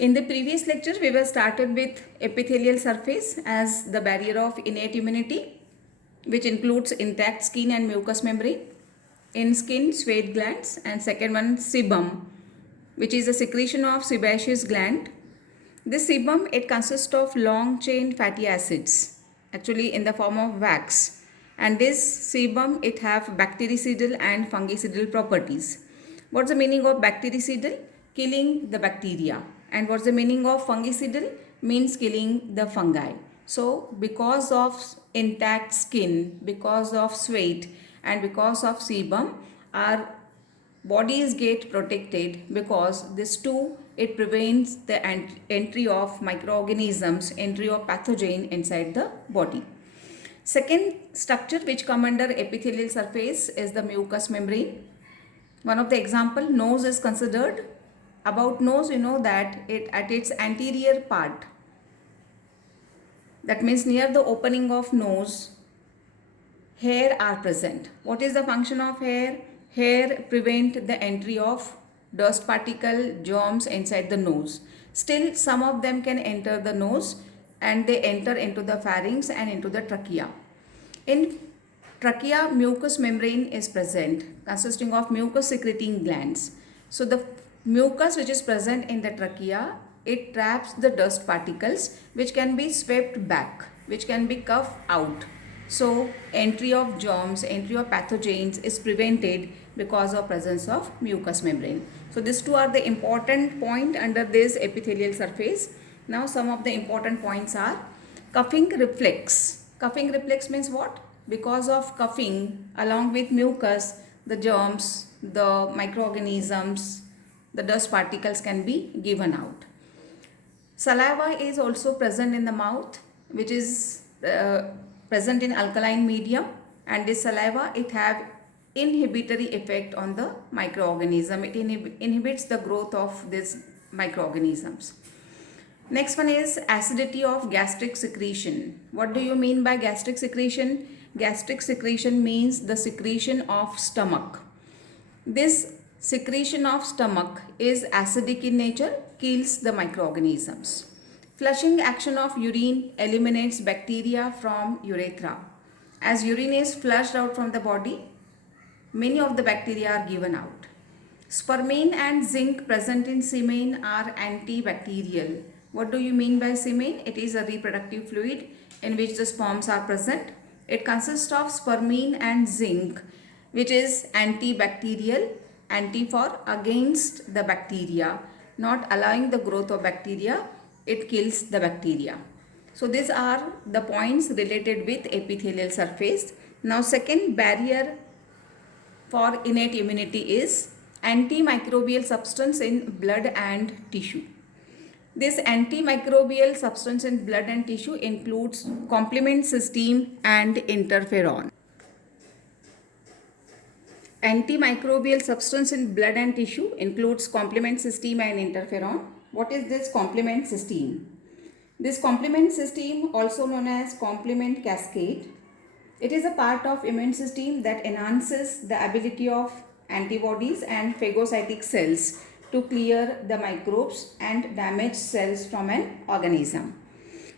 In the previous lecture, we were started with epithelial surface as the barrier of innate immunity, which includes intact skin and mucous membrane. In skin, Schwedt glands, and second one, sebum, which is a secretion of sebaceous gland. This sebum, it consists of long chain fatty acids, actually in the form of wax. And this sebum, it have bactericidal and fungicidal properties. What's the meaning of bactericidal? Killing the bacteria. And what's the meaning of fungicidal? Means killing the fungi. So because of intact skin, because of Schwedt, and because of sebum, our bodies get protected because this too, it prevents the entry of microorganisms, entry of pathogen inside the body. Second structure which come under epithelial surface is the mucous membrane. One of the example, nose is considered. About nose, you know that it at its anterior part, that means near the opening of nose, hair are present. What is the function of hair? Hair prevent the entry of dust particle, germs inside the nose. Still, some of them can enter the nose and they enter into the pharynx and into the trachea. In trachea, mucous membrane is present, consisting of mucus secreting glands. So the mucus which is present in the trachea, it traps the dust particles which can be swept back, which can be coughed out. So entry of germs, entry of pathogens is prevented because of presence of mucous membrane. So these two are the important point under this epithelial surface. Now some of the important points are coughing reflex. Coughing reflex means what? Because of coughing along with mucus, the germs, the microorganisms, the dust particles can be given out. Saliva is also present in the mouth, which is present in alkaline medium, and this saliva, it have inhibitory effect on the microorganism. It inhibits the growth of these microorganisms. Next one is acidity of gastric secretion. What do you mean by gastric secretion? Gastric secretion means the secretion of stomach. This secretion of stomach is acidic in nature, kills the microorganisms. Flushing action of urine eliminates bacteria from urethra. As urine is flushed out from the body, many of the bacteria are given out. Spermine and zinc present in semen are antibacterial. What do you mean by semen? It is a reproductive fluid in which the sperms are present. It consists of spermine and zinc, which is antibacterial, anti for against the bacteria, not allowing the growth of bacteria, it kills the bacteria. So these are the points related with epithelial surface. Now second barrier for innate immunity is antimicrobial substance in blood and tissue. This antimicrobial substance in blood and tissue includes complement system and interferon. Antimicrobial substance in blood and tissue includes complement system and interferon. What is this complement system? This complement system, also known as complement cascade, it is a part of immune system that enhances the ability of antibodies and phagocytic cells to clear the microbes and damaged cells from an organism.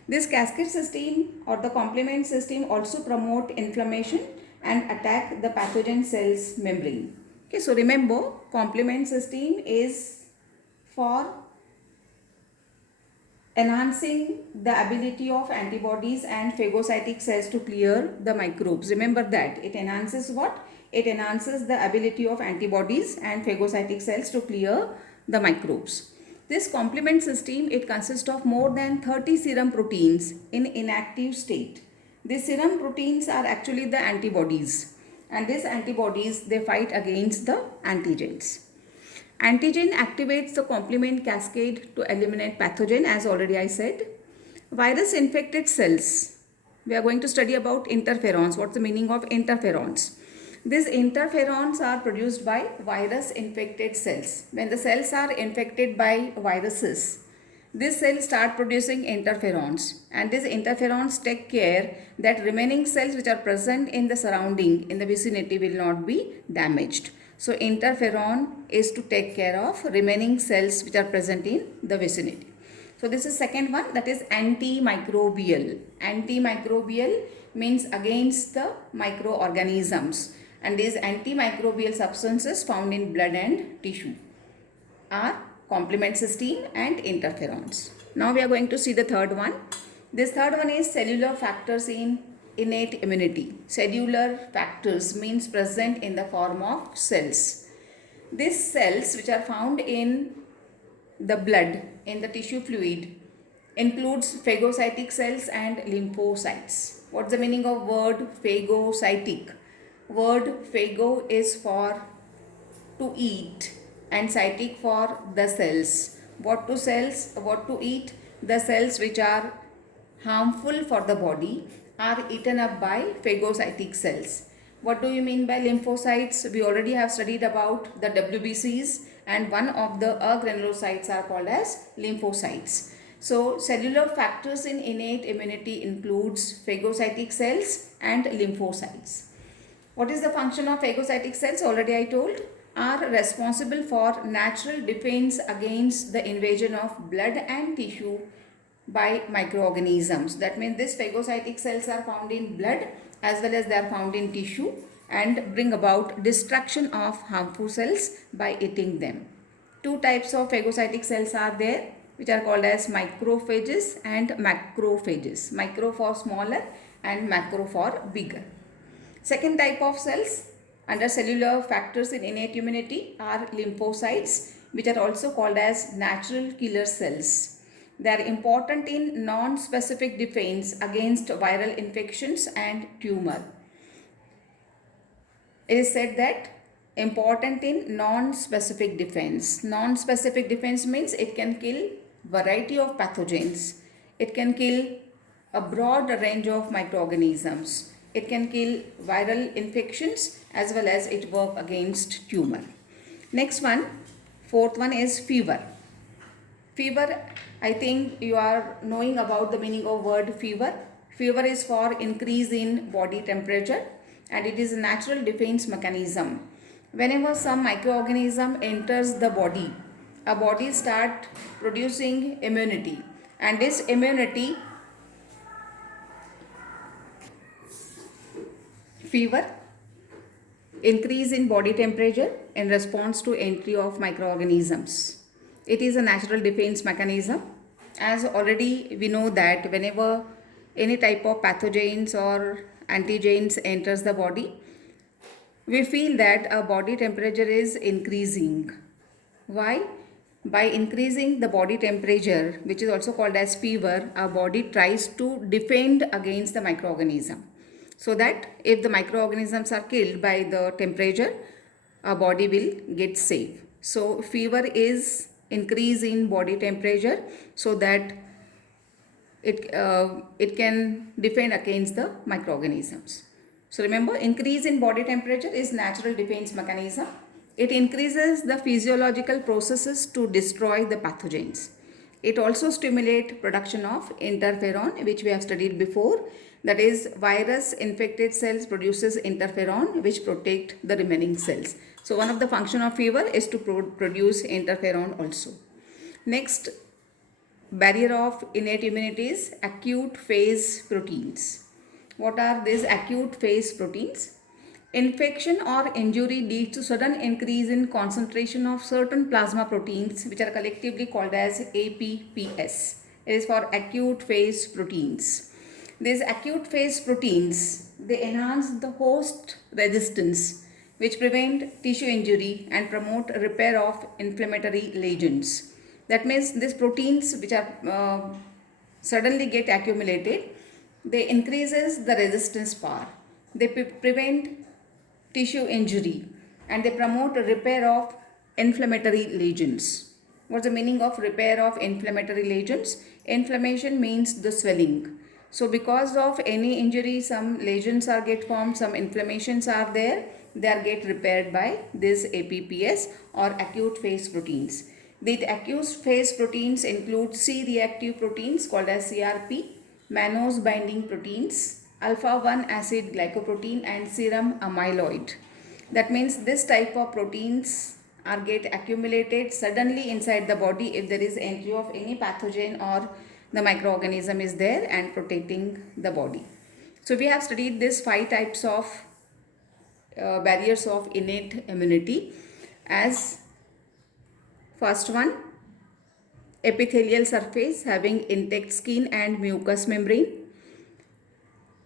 This cascade system or the complement system also promote inflammation and attack the pathogen cells membrane. Okay, so remember, complement system is for enhancing the ability of antibodies and phagocytic cells to clear the microbes. Remember that. It enhances what? It enhances the ability of antibodies and phagocytic cells to clear the microbes. This complement system, it consists of more than 30 serum proteins in inactive state. These serum proteins are actually the antibodies, and these antibodies, they fight against the antigens. Antigen activates the complement cascade to eliminate pathogen, as already I said. Virus infected cells. We are going to study about interferons. What's the meaning of interferons? These interferons are produced by virus infected cells. When the cells are infected by viruses, these cells start producing interferons, and these interferons take care that remaining cells which are present in the surrounding, in the vicinity, will not be damaged. So interferon is to take care of remaining cells which are present in the vicinity. So this is second one, that is antimicrobial. Antimicrobial means against the microorganisms, and these antimicrobial substances found in blood and tissue are complement cysteine and interferons. Now we are going to see the third one. This third one is cellular factors in innate immunity. Cellular factors means present in the form of cells. These cells which are found in the blood, in the tissue fluid, includes phagocytic cells and lymphocytes. What's the meaning of word phagocytic? Word phago is for to eat and cytic for the cells. What to eat? The cells which are harmful for the body are eaten up by phagocytic cells. What do you mean by lymphocytes? We already have studied about the WBCs, and one of the granulocytes are called as lymphocytes. So cellular factors in innate immunity includes phagocytic cells and lymphocytes. What is the function of phagocytic cells? Already I told. Are responsible for natural defense against the invasion of blood and tissue by microorganisms. That means these phagocytic cells are found in blood as well as they are found in tissue and bring about destruction of harmful cells by eating them. Two types of phagocytic cells are there, which are called as microphages and macrophages. Micro for smaller and macro for bigger. Second type of cells under cellular factors in innate immunity are lymphocytes, which are also called as natural killer cells. They are important in non-specific defense against viral infections and tumor. It is said that important in non-specific defense. Non-specific defense means it can kill variety of pathogens. It can kill a broad range of microorganisms. It can kill viral infections as well as it work against tumor. Next one, fourth one is fever. Fever, I think you are knowing about the meaning of word fever. Fever is for increase in body temperature and it is a natural defense mechanism. Whenever some microorganism enters the body, a body start producing immunity, and this immunity, fever, increase in body temperature in response to entry of microorganisms. It is a natural defense mechanism. As already we know that whenever any type of pathogens or antigens enters the body, we feel that our body temperature is increasing. Why? By increasing the body temperature, which is also called as fever, our body tries to defend against the microorganism, so that if the microorganisms are killed by the temperature, our body will get safe. So fever is increase in body temperature so that it can defend against the microorganisms. So remember, increase in body temperature is natural defense mechanism. It increases the physiological processes to destroy the pathogens. It also stimulates production of interferon, which we have studied before. That is, virus infected cells produces interferon, which protect the remaining cells. So one of the function of fever is to produce interferon also. Next, barrier of innate immunity is acute phase proteins. What are these acute phase proteins? Infection or injury leads to sudden increase in concentration of certain plasma proteins, which are collectively called as APPS. It is for acute phase proteins. These acute phase proteins, they enhance the host resistance, which prevent tissue injury and promote repair of inflammatory lesions. That means these proteins which are suddenly get accumulated, they increases the resistance power. They prevent tissue injury and they promote repair of inflammatory lesions. What's the meaning of repair of inflammatory lesions? Inflammation means the swelling. So because of any injury, some lesions are get formed, some inflammations are there, they are get repaired by this APPS or acute phase proteins. The acute phase proteins include C-reactive proteins called as CRP, mannose binding proteins, alpha-1 acid glycoprotein and serum amyloid. That means this type of proteins are get accumulated suddenly inside the body if there is entry of any pathogen or the microorganism is there and protecting the body. So we have studied these 5 types of barriers of innate immunity. As first one, epithelial surface having intact skin and mucous membrane.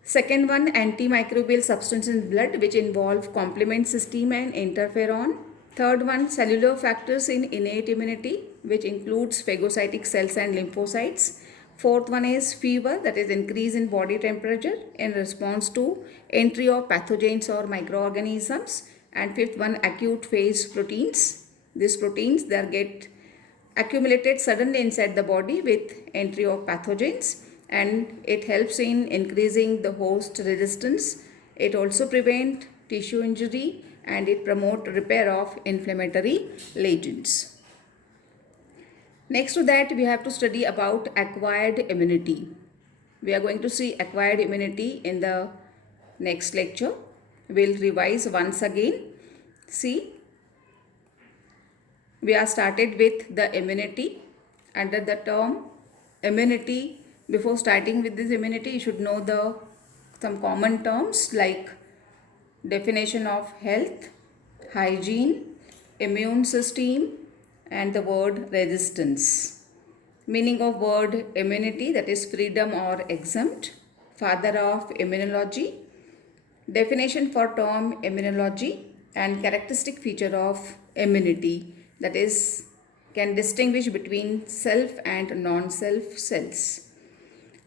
Second one, antimicrobial substance in blood which involve complement system and interferon. Third one, cellular factors in innate immunity which includes phagocytic cells and lymphocytes. Fourth one is fever, that is increase in body temperature in response to entry of pathogens or microorganisms. And fifth one, acute phase proteins. These proteins, they get accumulated suddenly inside the body with entry of pathogens, and it helps in increasing the host resistance. It also prevent tissue injury and it promote repair of inflammatory lesions. Next to that, we have to study about acquired immunity. We are going to see acquired immunity in the next lecture. We'll revise once again. See, we are started with the immunity. Under the term immunity, before starting with this immunity, you should know the some common terms like definition of health, hygiene, immune system, and the word resistance. Meaning of word immunity, that is freedom or exempt. Father of immunology. Definition for term immunology and characteristic feature of immunity, that is can distinguish between self and non-self cells.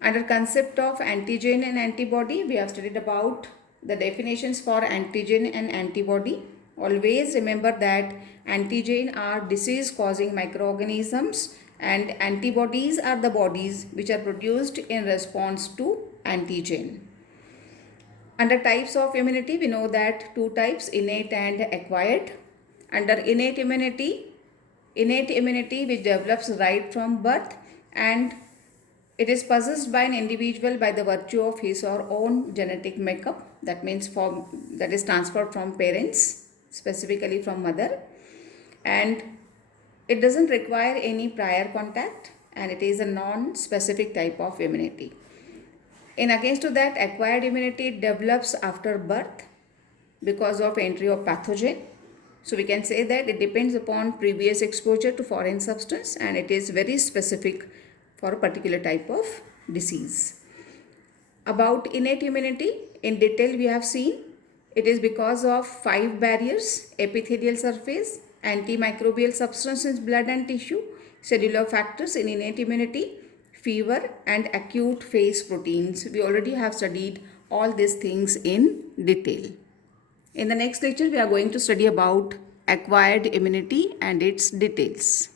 Under concept of antigen and antibody, we have studied about the definitions for antigen and antibody. Always remember that antigen are disease causing microorganisms and antibodies are the bodies which are produced in response to antigen. Under types of immunity, we know that 2 types, innate and acquired. Under innate immunity which develops right from birth and it is possessed by an individual by the virtue of his or own genetic makeup. That means that is transferred from parents, specifically from mother, and it doesn't require any prior contact and it is a non-specific type of immunity. In against to that, acquired immunity develops after birth because of entry of pathogen. So we can say that it depends upon previous exposure to foreign substance and it is very specific for a particular type of disease. About innate immunity, in detail we have seen it is because of 5 barriers: epithelial surface, antimicrobial substance in blood and tissue, cellular factors in innate immunity, fever, and acute phase proteins. We already have studied all these things in detail. In the next lecture, we are going to study about acquired immunity and its details.